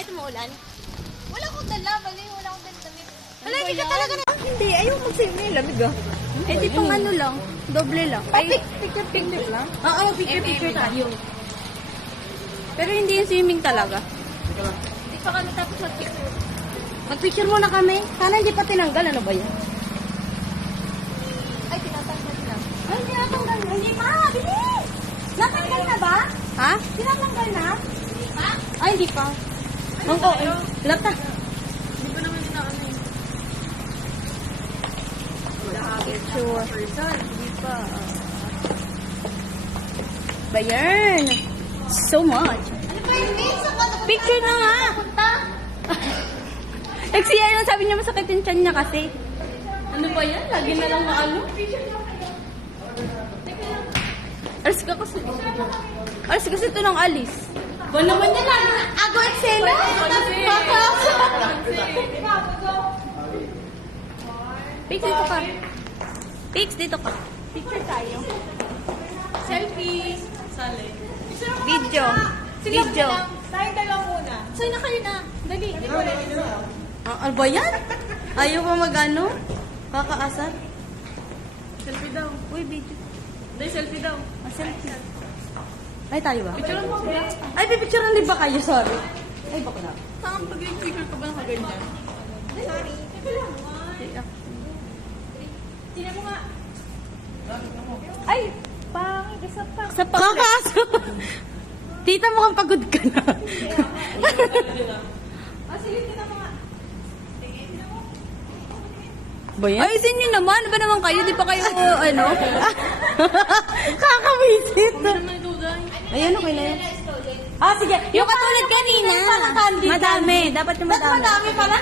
kahit umuulan? Wala akong dala, bali. Wala akong damit. Wala, hindi ka talaga na. Hindi, ayaw mag-swimming. Lamig ah. Eh, di pang ano lang. Doble lang. Picture lang? Oo, picture tayo. Pero hindi yung swimming talaga. Hindi pa kami tapos mag-picture. Mag-picture muna kami. Sana hindi pa tinanggal. Ano ba yan? Ay, tinatanggal na. Ay, tinatanggal na. Hindi pa. Bilis! Natanggal na ba? Ha? Tinatanggal na? Ha? Ay, hindi pa. Oo, lata. Hindi pa naman dinaan eh. Picture. Hindi pa. Bayan. So much. Ano ba yung minsan ka napunta? Picture na nga. Punta? Nag-CR lang, sabi niya masakit yung tiyan niya kasi. Ano ba yan? Lagi na lang maano. Alis ka kasi. Alis kasi ito ng alis. Ba naman yan lang. Ako eksena. Pics dito ka. Pics dito ka. Picture tayo. Selfie. Sali. Video. Video. Tayong dalawa muna. Sa'yo na kayo na. Dali. Ano ba yan? Ayaw pa mag-ano? Kakaasar? Selfie daw. Uy, video. Hindi, selfie daw. Selfie. Ay, tayo ba? Picture mo. Ay, pipicturean din ba kayo? Sorry. Ay, baka na. Saan pag yung picture ka ba nakaganyan? Sorry. Tingnan mo nga. Ay, Pangit, isa pa. sa kakaso. Tita, mukhang pagod ka na. Sige, tingnan mo nga. Ba yan? Ay, isin nyo naman. Ano ba naman kayo? Di pa kayo, ano? Kakawisit. Naman ito, guys. Ayan, okay na yan. Ah, sige. Yung katulad kanina. Madami. Dapat yung madami. Madami pala.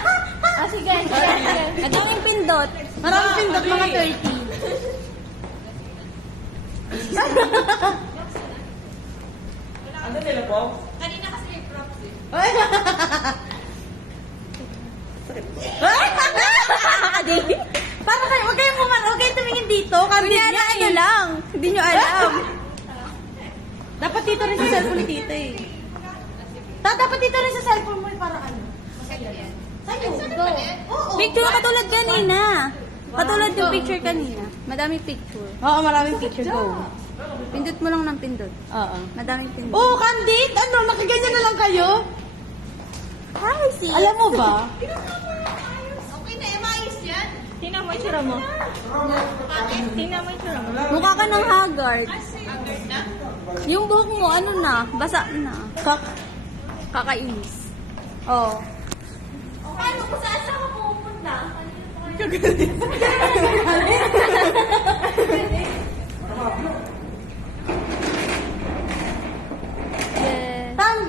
Sige. Madaming pindot. Maraming pindot, mga 30. Ano nila po? Kanina kasi may props eh. Para kayo, huwag kayong tumingin dito. Kunyari, ano lang. Hindi nyo alam. Dapat dito rin sa cellphone ni tita eh. Dapat dito rin sa cellphone mo eh, para ano. Sa'yo, go. Picture na katulad kanina. Katulad yung picture kanina. Madaming picture. Oo, maraming picture. Go. Pindot mo lang ng pindot. Oo. Madaming pindot. Oh, Candid! Ano? Nakaganyan na lang kayo? Hi, sis. Alam mo ba? Okay na, maayos yan. Tingnan mo yung tsura mo. Tingnan mo yung tsura mo. Mukha ka ng haggard. Agad na? Yung buhok mo, ano na? Basa na. Kakainis. Oh. O paano kung saan siya ka pupunta? Yes.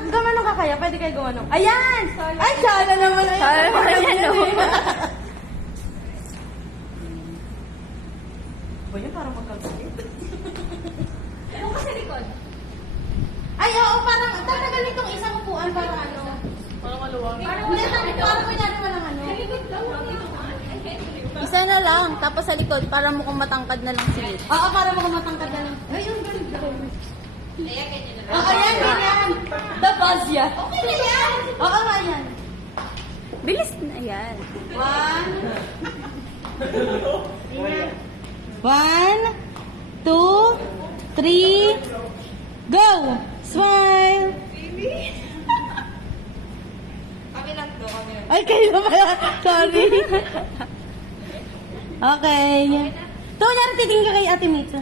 Gumano ka kaya? Pwede kayo gumano. Ayan! Ay, sala naman. Sala naman. Ba yun? Parang magkagalit. Ano kasi likod? Ay, oo, parang tatagalin itong isang upuan para ano. Parang maluwag. Hindi, parang kunyari walang ano. Likod daw. Isa na lang, tapos sa likod, para mukhang matangkad na lang sila. Oo, para mukhang matangkad na lang. Ayun, ganun. Kaya ganyan na. Oo, yan, ganyan. The buzz yan. Okay na yan. Oo nga yan. Bilis na yan. One, two, three, go! Smile! Kami lang to, kami lang. Ay, kayo pala. Sorry. Okay. Ito, kunyari titingin ka kay Ate Mitsu.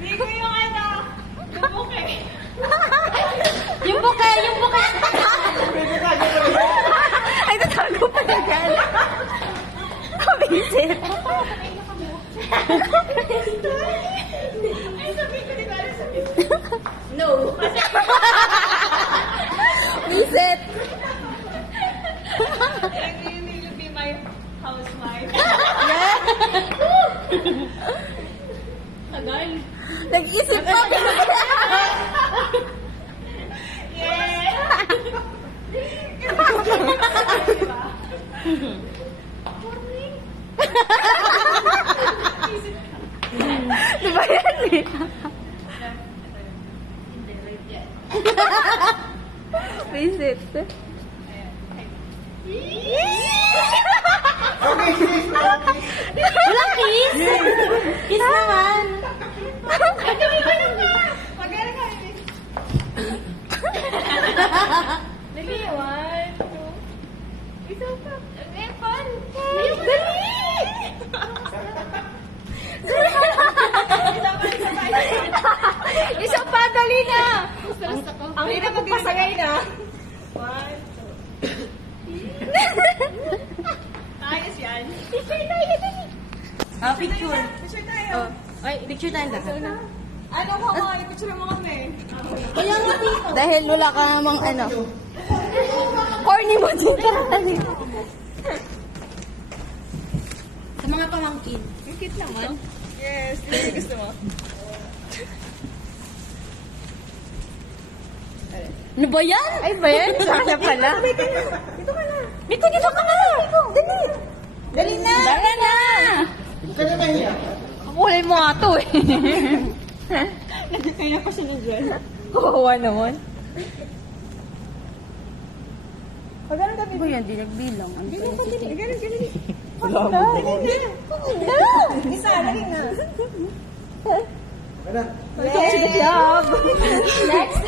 Hindi ko yung ano. Yung buke. Yung buke. Ay, tatago pa na dyan. Kumisit. Ay, sabihin ko, di ba? Sabihin ko. No. Kumisit. You need to be my housewife. Yeah. Tagal. Nag-isip pa. Yeah. Diba yan eh? Visit. Wala kiss? Kiss naman. Magkano ka? Dali, 1, 2. Isa pa. Epan. Dali! Isa pa, dali na! Ang hirap magpasagay na. 1, 2. Ayos yan. Picture. Picture tayo. Ay, picture tayo lahat. Ano ko mga i-picture mo kami? Kaya nga dito. Dahil wala ka namang ano. Corny mo din ka. Sa mga pamangkin. Ang cute naman. Yes, hindi gusto mo. Ano ba yan? Ay ba yan? Sana pala. Dito ka na. Dito ka na. Dali. Dali na. Dali na! Kulay mo nga to eh. Kaya pa siya nandiyan. Kawawa naman. Pagano kami? Ano yan? Di nagbilang. Ang sensitive. Ganun. Isa, dali na. Good job! Next.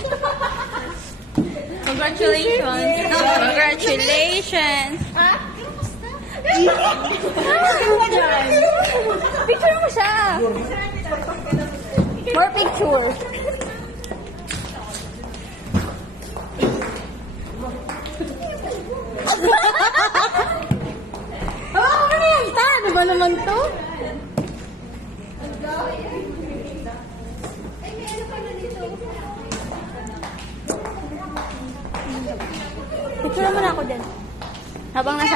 Congratulations! Congratulations! Picture mo siya! More pictures! Ano yan? Ano ba naman to? Picture mo na ako din. Habang nasa